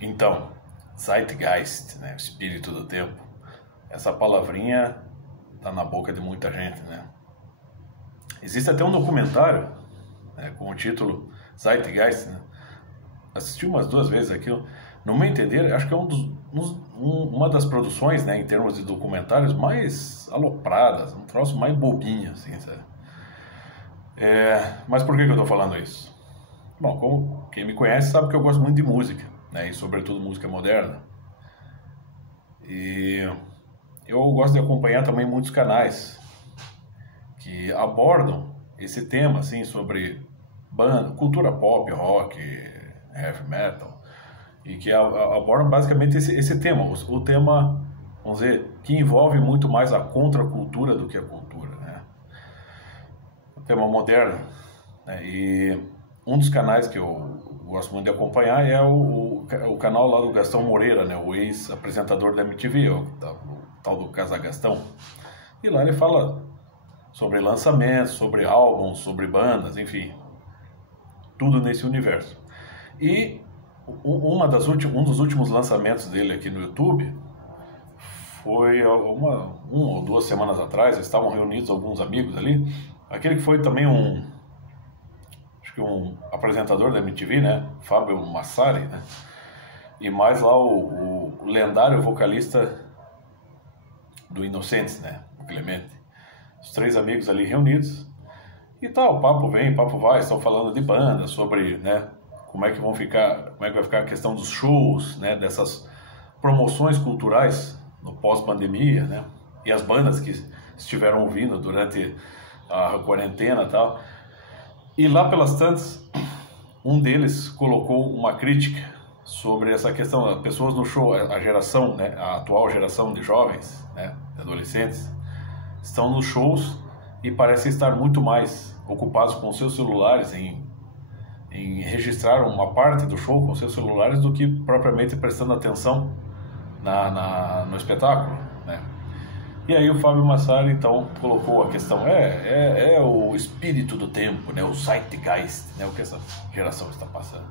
Então, Zeitgeist, né, espírito do tempo, essa palavrinha tá na boca de muita gente, né? Existe até um documentário, né, com o título Zeitgeist, né? Assisti umas 2 vezes aquilo. No meu entender, acho que é uma das produções, né, em termos de documentários, mais alopradas, um troço mais bobinho, assim, sabe? Mas por que eu estou falando isso? Bom, como quem me conhece sabe que eu gosto muito de música, né, e sobretudo música moderna. E eu gosto de acompanhar também muitos canais que abordam esse tema, assim, sobre banda, cultura pop, rock, heavy metal, e que abordam basicamente esse tema, o tema, vamos dizer, que envolve muito mais a contracultura do que a cultura, né? O tema moderno, né? E um dos canais que eu gosto muito de acompanhar é o canal lá do Gastão Moreira, né? O ex-apresentador da MTV, o tal do Casa Gastão. E lá ele fala sobre lançamentos, sobre álbuns, sobre bandas, enfim, tudo nesse universo. E um dos últimos lançamentos dele aqui no YouTube foi uma ou 2 semanas atrás. Estavam reunidos alguns amigos ali, aquele que foi também acho que um apresentador da MTV, né, Fábio Massari, né, e mais lá o lendário vocalista do Inocentes, né, o Clemente. Os 3 amigos ali reunidos e tal, papo vem, papo vai, estão falando de banda, sobre, né, como é que vai ficar a questão dos shows, né, dessas promoções culturais no pós-pandemia, né, e as bandas que estiveram ouvindo durante a quarentena e tal. E lá pelas tantas, um deles colocou uma crítica sobre essa questão das pessoas no show, a geração, né, a atual geração de jovens, né, de adolescentes, estão nos shows e parecem estar muito mais ocupados com seus celulares em registrar uma parte do show com seus celulares do que propriamente prestando atenção no espetáculo, né? E aí o Fábio Massari então colocou a questão, é o espírito do tempo, né, o Zeitgeist, né, o que essa geração está passando.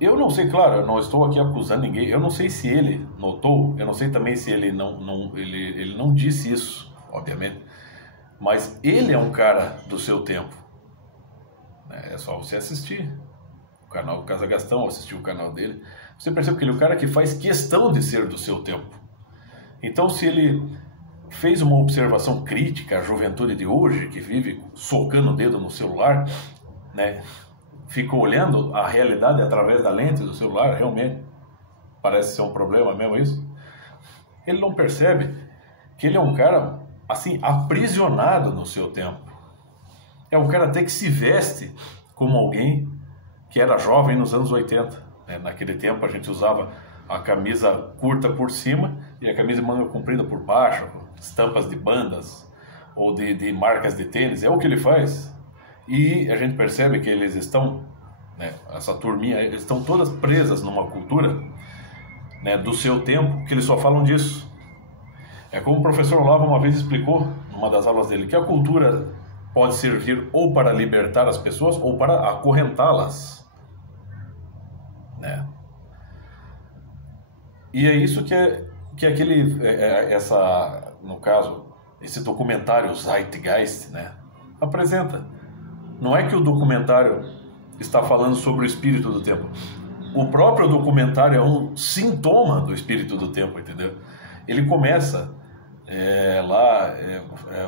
Eu não sei, claro, eu não estou aqui acusando ninguém, eu não sei se ele notou, eu não sei também se ele não disse isso, obviamente, mas ele é um cara do seu tempo. É só você assistir o canal Casa Gastão, assistir o canal dele, você percebe que ele é o cara que faz questão de ser do seu tempo. Então, se ele fez uma observação crítica à juventude de hoje, que vive socando o dedo no celular, né, fica olhando a realidade através da lente do celular, realmente parece ser um problema mesmo isso, ele não percebe que ele é um cara, assim, aprisionado no seu tempo. É um cara até que se veste como alguém que era jovem nos anos 80. Né? Naquele tempo a gente usava a camisa curta por cima e a camisa de manga comprida por baixo, estampas de bandas ou de marcas de tênis. É o que ele faz. E a gente percebe que eles estão, né, essa turminha, eles estão todas presas numa cultura, né, do seu tempo, que eles só falam disso. É como o professor Olavo uma vez explicou, numa das aulas dele, que a cultura pode servir ou para libertar as pessoas ou para acorrentá-las, né? E é isso que no caso, esse documentário Zeitgeist, né, apresenta. Não é que o documentário está falando sobre o espírito do tempo. O próprio documentário é um sintoma do espírito do tempo, entendeu? Ele começa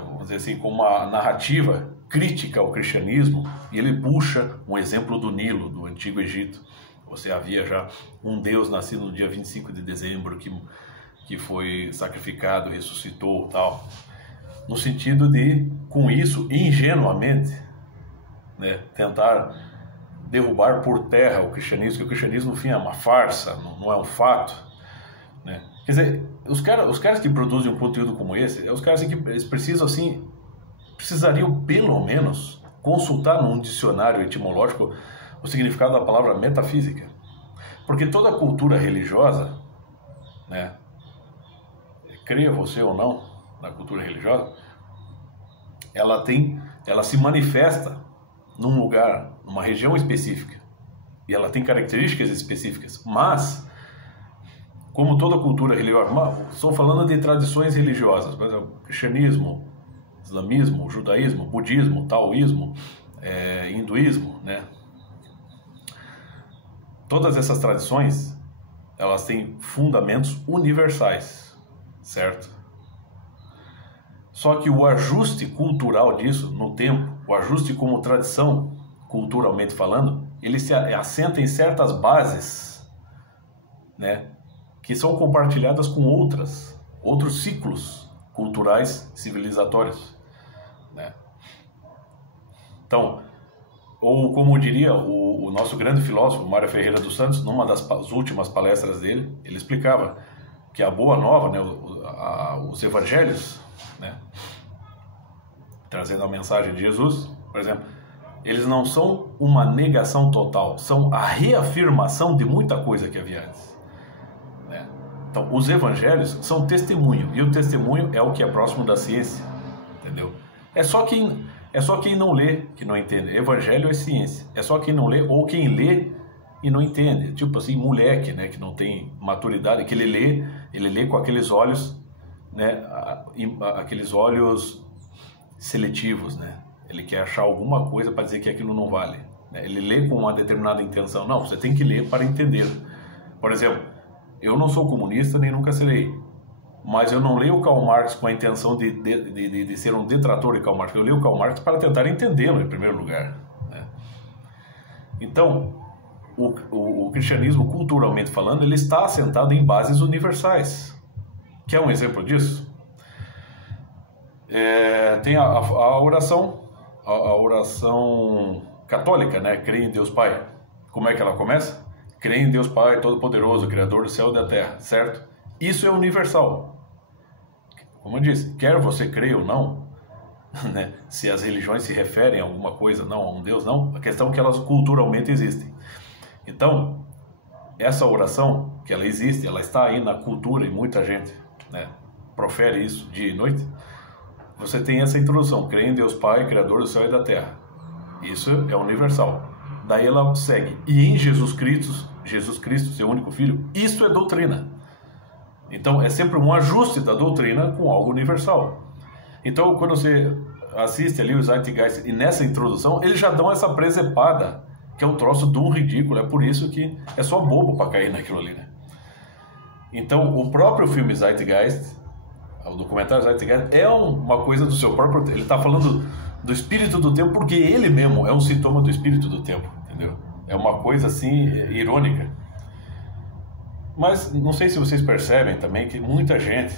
vamos dizer assim, com uma narrativa crítica ao cristianismo, e ele puxa um exemplo do Nilo, do Antigo Egito. Você havia já um Deus nascido no dia 25 de dezembro que foi sacrificado, ressuscitou, tal. No sentido de, com isso, ingenuamente, né, tentar derrubar por terra o cristianismo, que o cristianismo, no fim, é uma farsa, não é um fato, né? Quer dizer, os caras que produzem um conteúdo como esse, os caras que eles precisariam pelo menos consultar num dicionário etimológico o significado da palavra metafísica. Porque toda cultura religiosa, né, creia você ou não na cultura religiosa, ela se manifesta num lugar, numa região específica, e ela tem características específicas, mas, como toda cultura religiosa, estou falando de tradições religiosas, por exemplo, cristianismo, islamismo, judaísmo, budismo, taoísmo, hinduísmo, né? Todas essas tradições, elas têm fundamentos universais, certo? Só que o ajuste cultural disso, no tempo, o ajuste como tradição, culturalmente falando, ele se assenta em certas bases, né, que são compartilhadas com outros ciclos culturais civilizatórios, né? Então, ou como diria o nosso grande filósofo, Mário Ferreira dos Santos, numa das últimas palestras dele, ele explicava que a boa nova, né, os evangelhos, né, trazendo a mensagem de Jesus, por exemplo, eles não são uma negação total, são a reafirmação de muita coisa que havia antes, né? Então, os evangelhos são testemunho, e o testemunho é o que é próximo da ciência, entendeu? É só quem não lê que não entende. Evangelho é ciência. É só quem não lê ou quem lê e não entende. Tipo assim, moleque, né, que não tem maturidade, que ele lê com aqueles olhos, né, aqueles olhos seletivos, né? Ele quer achar alguma coisa para dizer que aquilo não vale, né? Ele lê com uma determinada intenção. Não, você tem que ler para entender. Por exemplo, eu não sou comunista nem nunca serei, mas eu não leio Karl Marx com a intenção de ser um detrator de Karl Marx. Eu leio Karl Marx para tentar entendê-lo em primeiro lugar, né? Então, o cristianismo, culturalmente falando, ele está assentado em bases universais. Quer um exemplo disso? Tem a oração católica, né? Creio em Deus Pai. Como é que ela começa? Creio em Deus Pai Todo-Poderoso, Criador do céu e da terra, certo? Isso é universal. Como eu disse, quer você creia ou não, né? Se as religiões se referem a alguma coisa, não, a um Deus, não. A questão é que elas culturalmente existem. Então, essa oração, que ela existe, ela está aí na cultura e muita gente, né, profere isso dia e noite. Você tem essa introdução, creio em Deus Pai, Criador do céu e da terra. Isso é universal. Daí ela segue, e em Jesus Cristo, seu único Filho, isso é doutrina. Então, é sempre um ajuste da doutrina com algo universal. Então, quando você assiste ali o Zeitgeist, e nessa introdução, eles já dão essa presepada, que é um troço de um ridículo. É por isso que é só bobo para cair naquilo ali, né? Então, o próprio filme Zeitgeist, o documentário Zeitgeist, é uma coisa do seu próprio... Ele está falando do espírito do tempo, porque ele mesmo é um sintoma do espírito do tempo, entendeu? É uma coisa, assim, irônica. Mas não sei se vocês percebem também que muita gente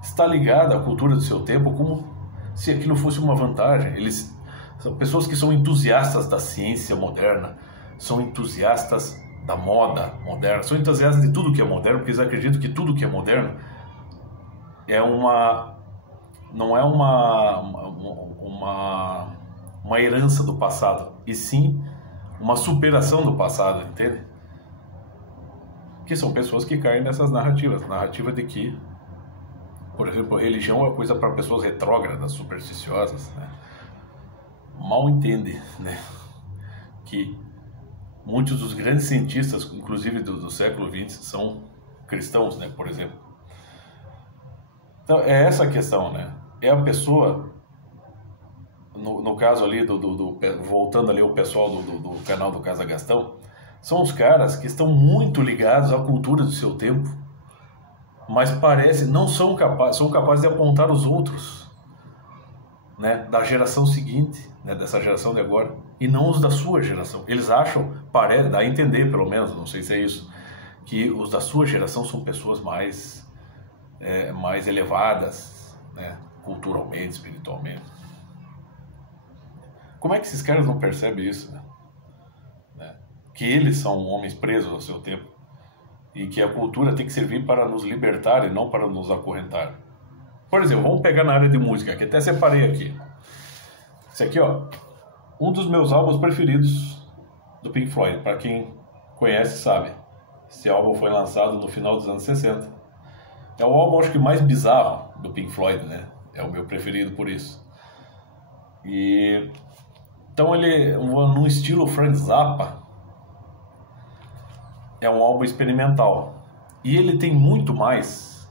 está ligada à cultura do seu tempo como se aquilo fosse uma vantagem. Eles são pessoas que são entusiastas da ciência moderna, são entusiastas da moda moderna, são entusiastas de tudo que é moderno, porque eles acreditam que tudo que é moderno não é uma herança do passado, e sim uma superação do passado, entende? Que são pessoas que caem nessas narrativas. Narrativa de que, por exemplo, religião é coisa para pessoas retrógradas, supersticiosas, né? Mal entende, né, que muitos dos grandes cientistas, inclusive do século XX, são cristãos, né, por exemplo. Então, é essa a questão, né? É a pessoa, no caso ali, voltando ali o pessoal do canal do Casa Gastão, são os caras que estão muito ligados à cultura do seu tempo, mas são capazes de apontar os outros, né, da geração seguinte, né, dessa geração de agora, e não os da sua geração. Eles acham, dá a entender pelo menos, não sei se é isso, que os da sua geração são pessoas mais elevadas, né, culturalmente, espiritualmente. Como é que esses caras não percebem isso, né? Que eles são homens presos ao seu tempo e que a cultura tem que servir para nos libertar e não para nos acorrentar. Por exemplo, vamos pegar na área de música, que até separei aqui. Esse aqui, ó, um dos meus álbuns preferidos do Pink Floyd. Para quem conhece, sabe. Esse álbum foi lançado no final dos anos 60. É o álbum, acho que, mais bizarro do Pink Floyd, né? É o meu preferido por isso. Então ele, num estilo Frank Zappa, é um álbum experimental. E ele tem muito mais...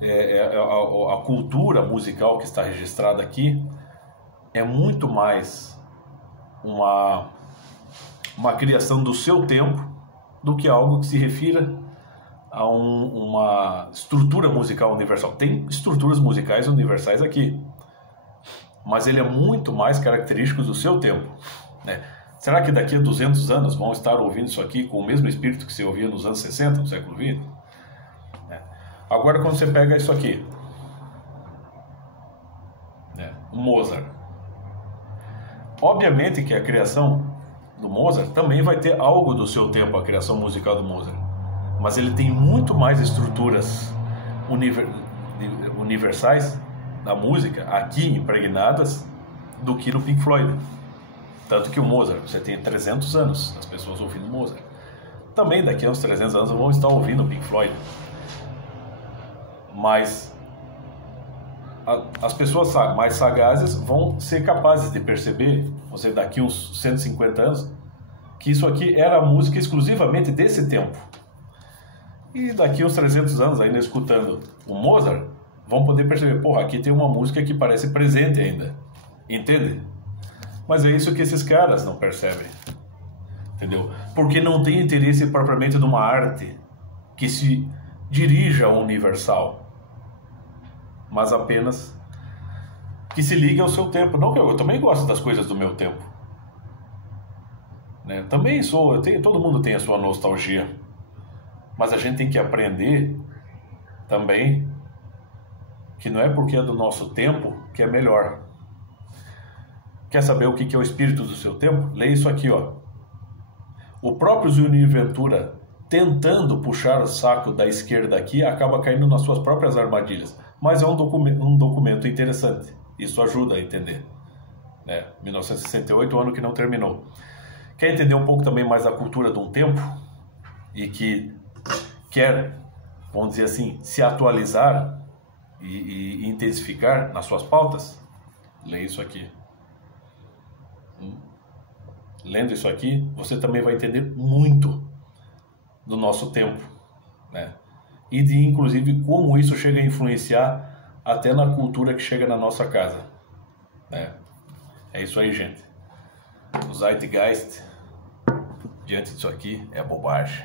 a cultura musical que está registrada aqui é muito mais uma criação do seu tempo do que algo que se refira a uma estrutura musical universal. Tem estruturas musicais universais aqui, mas ele é muito mais característico do seu tempo, né? Será que daqui a 200 anos vão estar ouvindo isso aqui com o mesmo espírito que se ouvia nos anos 60, no século XX? Agora, quando você pega isso aqui, né, Mozart, obviamente que a criação do Mozart também vai ter algo do seu tempo, a criação musical do Mozart, mas ele tem muito mais estruturas universais da música aqui impregnadas do que no Pink Floyd. Tanto que o Mozart, você tem 300 anos as pessoas ouvindo Mozart. Também daqui a uns 300 anos vão estar ouvindo o Pink Floyd. Mas as pessoas mais sagazes vão ser capazes de perceber, você daqui uns 150 anos, que isso aqui era a música exclusivamente desse tempo. E daqui uns 300 anos, ainda escutando o Mozart, vão poder perceber, porra, aqui tem uma música que parece presente ainda. Entende? Mas é isso que esses caras não percebem. Entendeu? Porque não tem interesse propriamente numa arte que se dirija ao universal, mas apenas que se ligue ao seu tempo. Não que eu também gosto das coisas do meu tempo, né? Também sou, todo mundo tem a sua nostalgia, mas a gente tem que aprender também que não é porque é do nosso tempo que é melhor. Quer saber o que é o espírito do seu tempo? Leia isso aqui, ó. O próprio Zuinir Ventura, tentando puxar o saco da esquerda aqui, acaba caindo nas suas próprias armadilhas. Mas é um documento interessante. Isso ajuda a entender, né? 1968, o ano que não terminou. Quer entender um pouco também mais a cultura de um tempo? E que quer, vamos dizer assim, se atualizar e intensificar nas suas pautas? Leia isso aqui. Lendo isso aqui, você também vai entender muito do nosso tempo, né? E de, inclusive, como isso chega a influenciar até na cultura que chega na nossa casa, né? É isso aí, gente. O Zeitgeist, diante disso aqui, é bobagem.